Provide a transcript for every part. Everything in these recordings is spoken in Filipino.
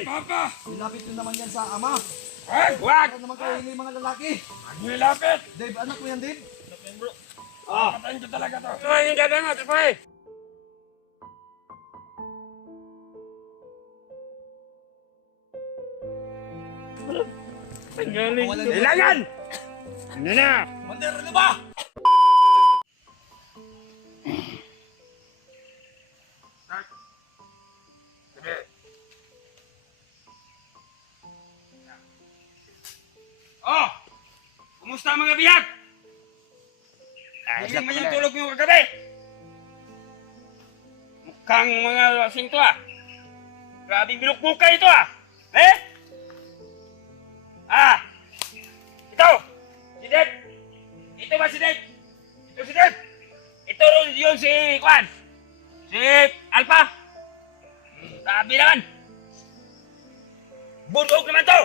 natin. Papa! Nilapit nyo naman yan sa ama. Ay! Huwag! Ano naman kayo hindi mga lalaki? Ang nilapit! Dave, anak mo yan, Dave? Oh. Patayin ko talaga to. Ito yung gagawin mo, Tipoy. Tanggalin. Wala Kailangan! Ano na? Commander, ano ba? Sige. Oh! Kumusta ang mga biyag? Hindi man yung tulog nyo kagabi. Mukhang mga lasing to ah. Grabing binukbukay ito ah. Eh? Ah! Ito! Si Dave! Ito ba si Dave? Ito si Dave! Ito yun si Kwan! Si Alpha! Sabi naman! Bundok naman to!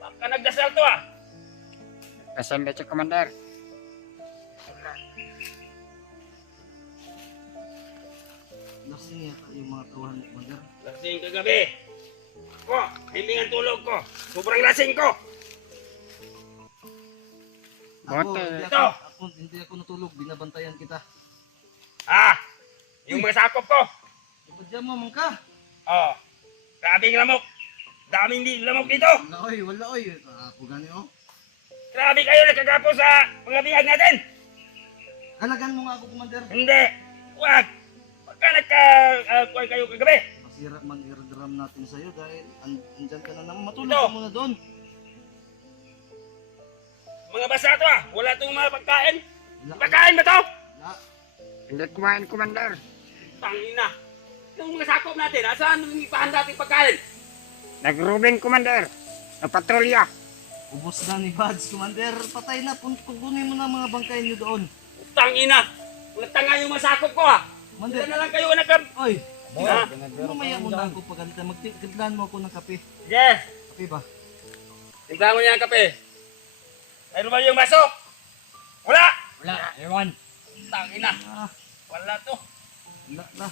Baka nagdasal to ah! SMBC Commander. Lasing yata yung mga tawahan ni Commander. Lasing kagabi! Ko! Hiling ang tulog ko! Sobrang lasing ko! Ako, Bote. hindi ako natulog. Binabantayan kita. Ah! Yung mga sakop ko! Ipadya mo, mangka. Oh! Grabing lamok! Daming lamok dito! Wala, oy, wala, oy. Ako gani, oh. Grabe kayo nagkagapo sa mga bihag natin! Halagan mo nga ako, Commander. Hindi! Huwag! Pagka nagka-kuhay kayo kagabi! Masira man i-drum natin sa'yo dahil andyan ka na naman. Matulog Ito. ka muna doon. Mga basa to ah! Wala itong mga pagkain! Wala, Pagkain ba to? wala. Hindi kumain, Commander. Tangina! Yung mga sakop natin, asaan yung ipahanda ating pagkain? Nag-Ruben, Commander. Napatrolya. Ubos na ni Bads, Commander. Patay na. Kukunin mo na mga bangkay niyo doon. Tangina! Nagtanga yung mga sakop ko ah! Commander. Sila na lang kayo nagka... Oy, Ha? mamaya mo na ako pagalitan. Magtiglan mo ako ng kape. Yes! Kape ba? Timpla mo niya ang kape. Mayroon ba yung baso? Wala! Wala, ewan. Tangina! Ah, Wala to. wala na.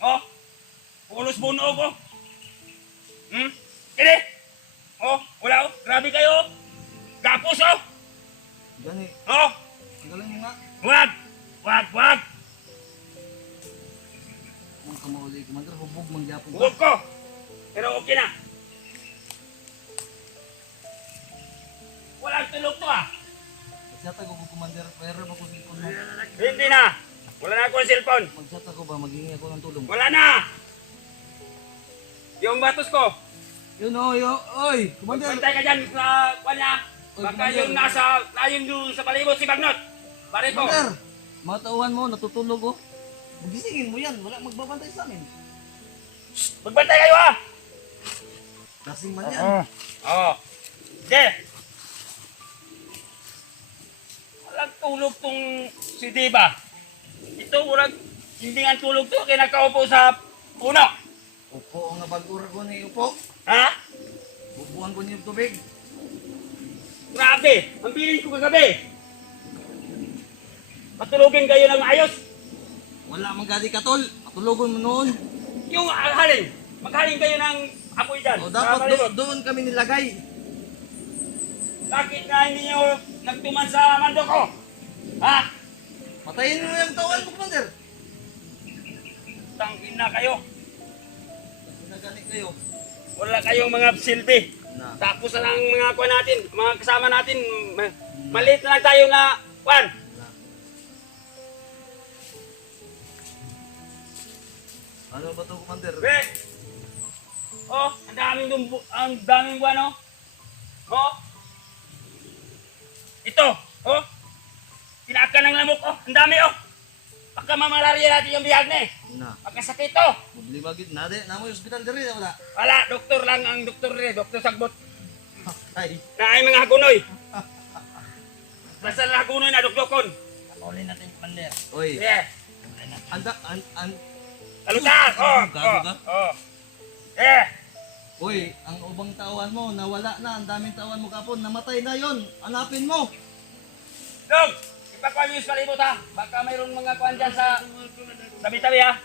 Oh! Pulos buno ko. Hmm? Kini! Oh! Wala oh! Grabe kayo! Gapos oh! Gani. Oh! Galing mo nga. Wag! Wag! Wag! Ang kamauli, Commander. Hubog mangyapon ka. Huwag ko! Pero okay na. Walang tulog to ah! Magsatag ako, Commander. Pero ako cellphone mo. Hindi na! Wala na ako ng cellphone. Magsatag ako ba? Maghingi ako ng tulong. Wala na! Yung batos ko. Yun, oy, oy. Commander. Bantay ka dyan sa kanya. Oy, Baka Commander. yung nasa, layon yung sa palibot si Bagnot. Pare ko. Commander. Mga tauhan mo, natutulog oh. Magisingin mo yan. Wala magbabantay sa amin. Magbantay kayo ha! Lasing man yan. Oo. Oo. Sige. Walang tulog tong si Diba. Ito, walang, hindi nga tulog to. Kaya nakaupo sa puno. Upo nga bag-ura ko ni Upo. Ha? Bubuhan ko niyo tubig. Grabe. Ang bilin ko kagabi. Patulogin kayo ng maayos. Wala mang gali katol. Patulugon mo noon. Yung halin. Maghalin kayo ng apoy dyan. O sa dapat palibot. doon kami nilagay. Bakit nga hindi nyo nagtuman sa mando ko? Ha? Patayin mo yung tauhan mo, Commander. Tangin na kayo. Nagani kayo. Wala kayong mga silbi. Na. Tapos na lang mga kuwan natin, mga kasama natin. Maliit na lang tayo na kuwan. Ano ba to, Commander? Be! Oh, ang daming buwan, oh. Oh. Ito, oh. Pinaka ng lamok, oh. Ang dami, oh. Baka mamalarya natin yung bihag na eh. Na. Pagkasakit, oh. Mablibagid na de. Namoy hospital diri wala. Wala, doktor lang ang doktor rin. Doktor Sagbot. Ay. Na ay mga hagunoy. Basta na hagunoy na dokdokon. Uli natin, Commander. Oy. Yeah. Anda Talutak! Oh! Gago ka? Oh! Yeah! Oy, ang ubang tauhan mo nawala na. Ang daming tauhan mo kapon. Namatay na yon. Hanapin mo. Dong! Ipakuha niyo yung palibot ha. Baka mayroong mga kuhan dyan sa tabi-tabi ha.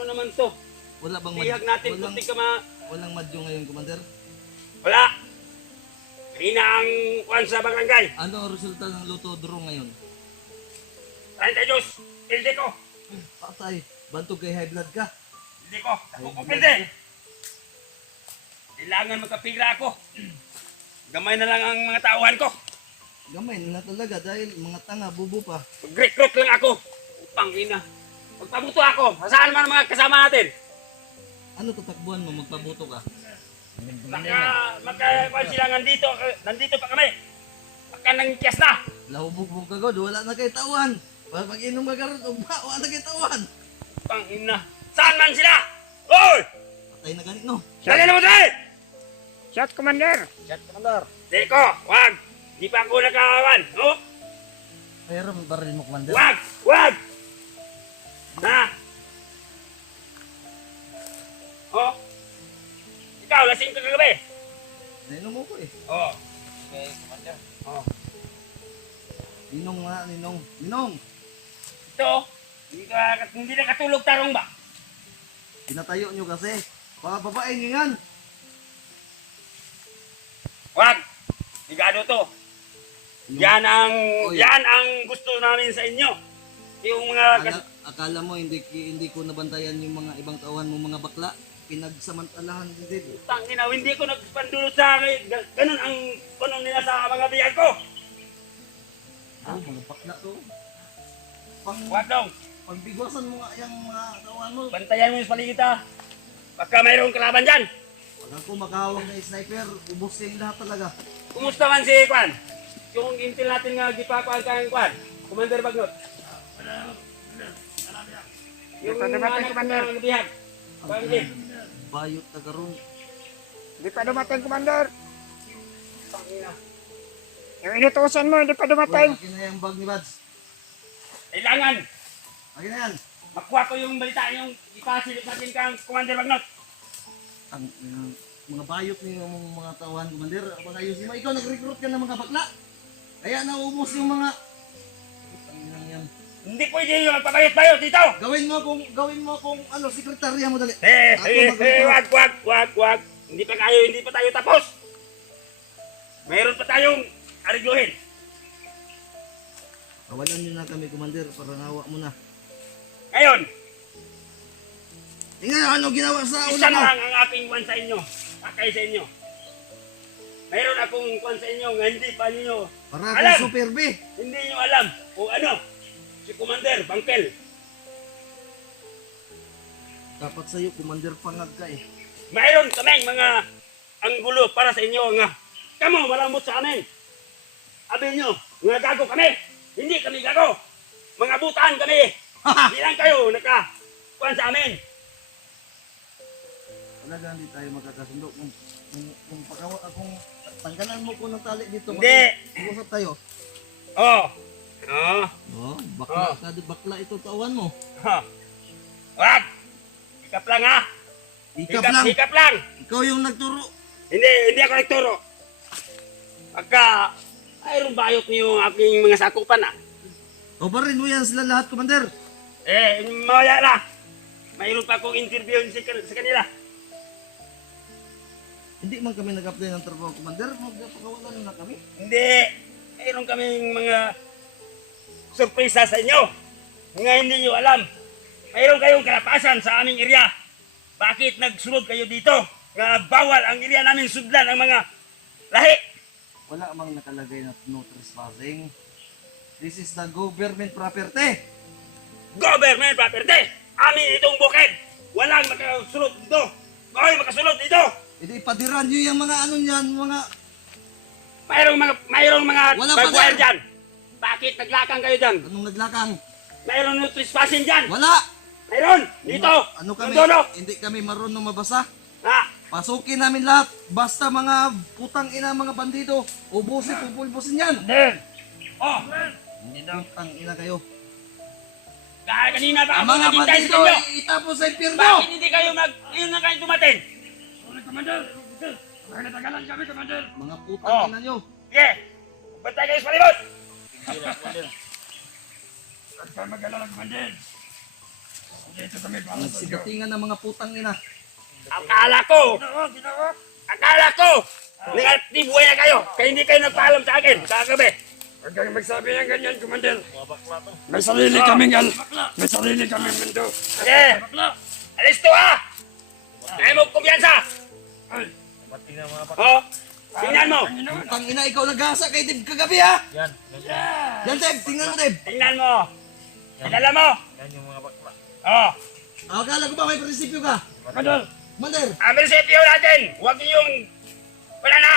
Ano naman to? Wala bang Tihag natin, walang, kunti ka ma... walang madyo ngayon, Commander? Wala! Kanina ang kuhan sa barangay. Ano ang resulta ng Lotto Draw ngayon? 32, pilde ko. Patay, bantog kay high blood ka. Pilde ko, ako ko pilde. Kailangan magkapila ako. Gamay na lang ang mga tauhan ko. Gamay na talaga dahil mga tanga, bubo pa. Mag-recruit lang ako. Upang ina. Magpabuto ako. Saan man ang mga kasama natin? Ano tatakbuhan mo, magpabuto ka? Magkakuhan sila nandito. Nandito pa kami. Pagka nang kiyas na. Lahubog ka God, wala na kay tawan. Pag inom ka karon, wala na kay tawan. Upang ina. Saan man sila? Hoy! Patay na ganit, no? Dali na mo tayo! Shot, Commander. Shot, Commander. Deko, wag! Di pa ako nakawan. Oh? Pero baril mo, Commander. Wag! Wag! Na! Oh? Ikaw, lasing ka kagabi. Nainom mo ko eh. Oh. Okay, Commander. Oh. Ninong nga, ninong. Ninong! Ito, hindi na katulog tarong ba? Pinatayo nyo kasi. Mga babae ngingan. Wag! Ligado to. Yan Oy. ang gusto namin sa inyo. Yung mga Akala mo hindi ko nabantayan yung mga ibang tauhan mo mga bakla. Pinagsamantalahan din. tangina, hindi ko nagpandulot sa akin. Ganun ang kunong nila sa mga biyag ko. Mga bakla to. Wag dong. Pagbigwasan mo nga yung mga tauhan mo. Bantayan mo yung paligid ha. Baka mayroong kalaban dyan. Pag ako makahawag na sniper, ubusin lahat talaga. Kumusta man si Kwan? Yung intel natin nga gipakuan kang Kwan. Commander Bagnot. Yung Ito naman, anak Commander. ng bihag. Pangin. Bayot na karon. Hindi pa dumating, Commander. Pangina. Yung inutusan mo, hindi pa dumating. Akin na yung bag ni Bads. Kailangan. Akin na yan. Makuha ko yung balita yung ipasilip natin kang Commander Bagnot. Ang mga bayot ni yung mga tauhan, Commander. Abang ayusin mo. Ikaw nag-recruit ka ng mga bakla. Kaya naubos yung mga... Ang yan. Hindi pwede yung magpabayot-bayot dito. Gawin mo kung ano, sekretarya mo dali. Wag. Hindi pa tayo tapos. Mayroon pa tayong arigluhin. Kawalan nyo na kami, Commander, para nawa mo na. Ngayon, Tingnan ano ginawa sa isa una mo. lang ang aking kwan sa inyo. Akay sa inyo. Mayroon akong kwan sa inyo nga hindi pa ninyo Para alam. kung super B. Hindi nyo alam kung ano. Si Commander Bangkel. Dapat sa'yo, Commander, pangag ka eh. Mayroon kaming mga anggulo para sa inyo nga. Kamo, malambot sa amin. Sabi nyo, mga gago kami. Hindi kami gago. Mga butaan kami. Hindi lang kayo naka-kwan sa amin. Talaga hindi tayo magkakasundo. Kung tanggalan mo ko ng tali dito. Hindi. Mag-usap tayo. Oh. Bakla ito tauhan mo. Wag. Hikap lang ha. Hikap lang. Ikaw yung nagturo. Hindi ako nagturo. Pagka mayroong bayot niyo ang aking mga sakupan ha. O barin mo yan sila lahat, Commander. Mawaya na. Mayroon pa akong interview sa kanila. Hindi man kami nag-apply ng trabaho, Commander. Magpakawalan na kami. Hindi. Mayroon kaming mga surpresa sa inyo. Nga hindi nyo alam. Mayroon kayong kalapasan sa aming area. Bakit nagsunod kayo dito? Nga bawal ang area namin sudlan ang mga lahi. Wala mang nakalagay na no trespassing. This is the government property. Government property. Amin itong bukid. Walang makasunod dito. Bawal makasunod dito. Hindi ipadiran nyo yung mga ano niyan, mga... Mayroong mga Wala bagwire pa dyan. Bakit naglakang kayo dyan? Anong naglakang? Mayroong no trespassing dyan. Wala! Mayroon. Dito. Ano kami? Ang dulo. Hindi kami marunong mabasa. Ha? Pasukin namin lahat. Basta mga putang ina, mga bandido. Ubusin, pupulbusin yan. Oh. Putang ina kayo. Kanina pa Ang ako mga naghintay sa bandido inyo. ay itapos sa impyerno. Bakit hindi kayo ngayon na kayo dumating? Commander. Kaya natagalan kami, Commander. Mga putang ina nyo. Sige. Bantay kayo sa palibot. Huwag kayo mag-alala, Commander. Dito kami para sa iyo. Nagsidatingan ng mga putang ina. Akala ko, di buhay na kayo. Kaya hindi kayo nagpaalam sa akin kagabi. Huwag kang magsabi ng ganyan, Commander. May sarili kaming may sarili kaming mundo. Sige, alis to ha! Kaya mo kumpiyansa! Ay, Oh, tingnan mo! Putang ina, ikaw nag-asa kay Dib kagabi ha? Yan Dib, tingnan mo Dib. Tingnan mo! Kilala mo? Oh, Akala ko ba may prinsipyo ka? Commander. Commander! ang prinsipyo natin, huwag yung... Wala na!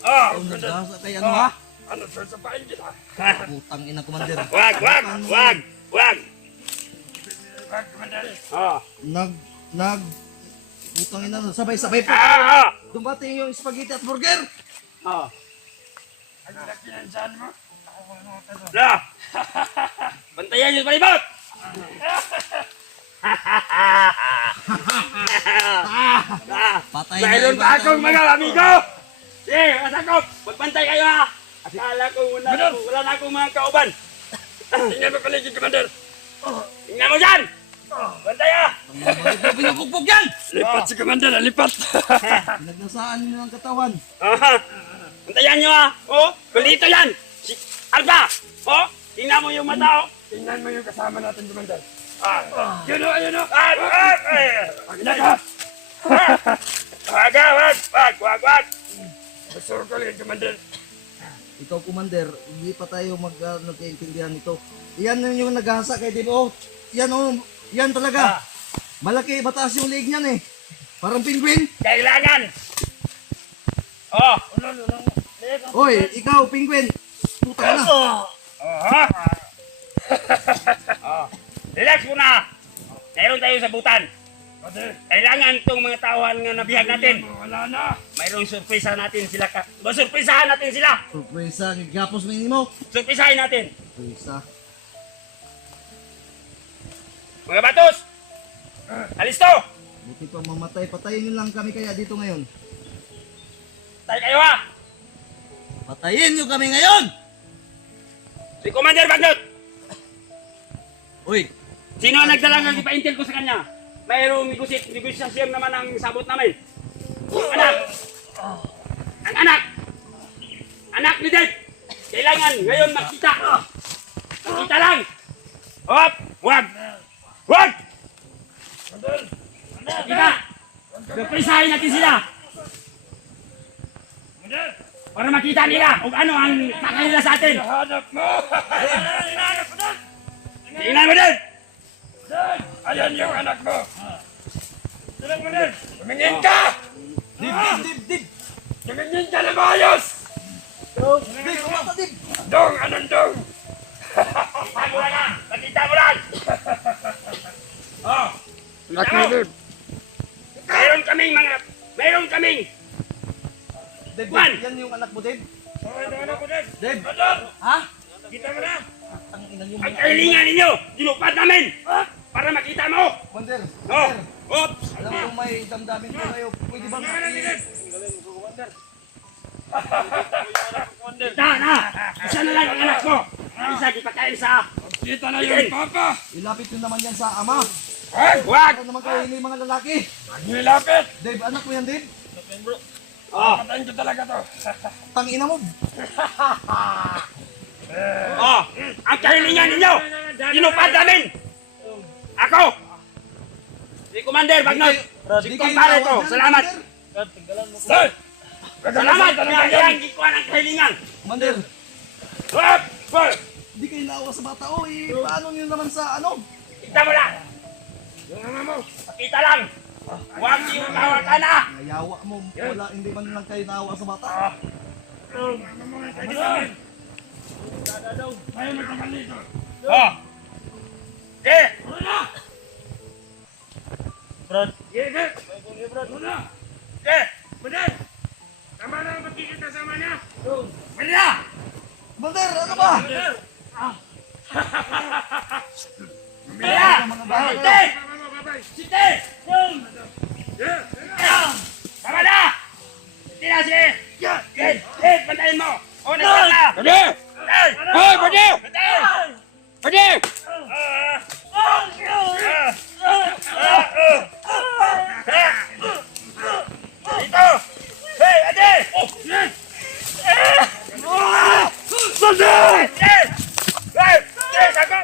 Oh, Ikaw nag-asa kay ano ha? Ano, sasapain kita? Putang ina, Commander. wag! Wag, Commander. Oh, Putang ina, sabay-sabay pa. ah! Dumating yung spaghetti at burger. Oh, Ang laki ng tiyan mo. na! Bantayan yung palibot! Patay Mayroon iba pa ang akong tao. mga amigo! Sige, masakop! Magbantay kayo ha! Akala ko wala na akong mga kauban! Tingnan mo paligid, Commander. Tingnan mo dyan! Bantay ha! Binubugbog yan! Lipat si Commander, lipat. Pinagnasaan niyo ang katawan. Aha. Bantayan nyo ha! Oh, kulito yan! Si Alba! Oh, tingnan mo yung mata oh! Tingnan mo yung kasama natin, Commander. Yun o, ayun o. Ina ka! Wag! Masukol yung Commander. Ikaw, Commander, hindi pa tayo nagkaintindihan nito. Yan yung naghasa kay Dib. Oh, yan talaga. Malaki, mataas yung leeg niyan eh. Parang penguin. Kailangan! Oh! Oy, ikaw, penguin. Puta na. Aha! Oh. Relax muna! Mayroon tayo sa butan. Kailangan itong mga tauhan nga nabihag natin. Wala na. Mayroong surpresa natin sila. Surprisahan natin sila! Surpresa, gapos mo mo. Surprisahin natin! Surpresa. Mga batos! Alis to! Buti pa mamatay. Patayin nyo lang kami kaya dito ngayon. Tayo kayo ha! Patayin nyo kami ngayon! Si Commander Bagnot! Uy, Sino ang nagdala ng ipa-intel ko sa kanya? Mayroong negosasyon naman ang sabot namin. Ang anak! Ang anak! Anak ni Dave! Kailangan ngayon makita! Makita lang! Hop! Wag! Wag! Kita! Surprisahin natin sila! Para makita nila kung ano ang kakanila sa atin! Hanap mo. Tingnan mo din! Ayan yung anak mo. Tumingin ka! Dib! Tumingin ka na maayos! Dib, kumata Dib! Dong, anong dong? Kita mo lang! Nakita mo lang! Oh! Laki Ano? Dib. Mayroon kaming Dib, Juan! yan yung anak mo, Dib? Anak ko din. Dib! Commander! Ha? Kita mo na! Ang ina nyo ang mga... kahilingan ninyo! Dinupad namin! Para makita mo! Commander! Oh! Commander! Oops! Alam mo may damdamin ko kayo. Pwede bang Kita na! Isa na lang ang anak ko! Isa ipakain sa... Kita na yung papa! ilapit nyo naman yan sa ama? Ay! Wag! Ano naman kayo mga lalaki? Huwag nilapit! Dave, anak mo yan, Dave? Oh! Patayin ko talaga to. Tangina mo. Oh! Ang kahilingan ninyo! Dinupad namin! Ako! Si Commander Bagnot! Si Di kayo Kumpare ko! tawag yan, Salamat! Commander. Sir! Salamat! Kaya ang gikuha ng kahilingan! Commander, Wag! Wag! di kayo naawa sa bata. O, paano nyo naman sa ano? Kita mo lang! Yung ama mo! Pakita lang! Huwag yung tawag ka na! Nayawa mo. Wala, hindi man lang kayo naawa sa bata. Ayaw mo tagal dito! Oh! Eh! Brad! Sige! Brad! Muna! Eh! Brad! Tama na ang magkikita sama niya! Pwede na! Commander, ano ba? Pwede na! Mga bata. Sinte! Bye-bye! Sinte! Yeah! Tama na! Sinte na si... Eh! Bantayin mo! Oh, nagkata! Pwede! Eh! Hoy! Pwede! Bantayin! Pwede! Ah! Lahat!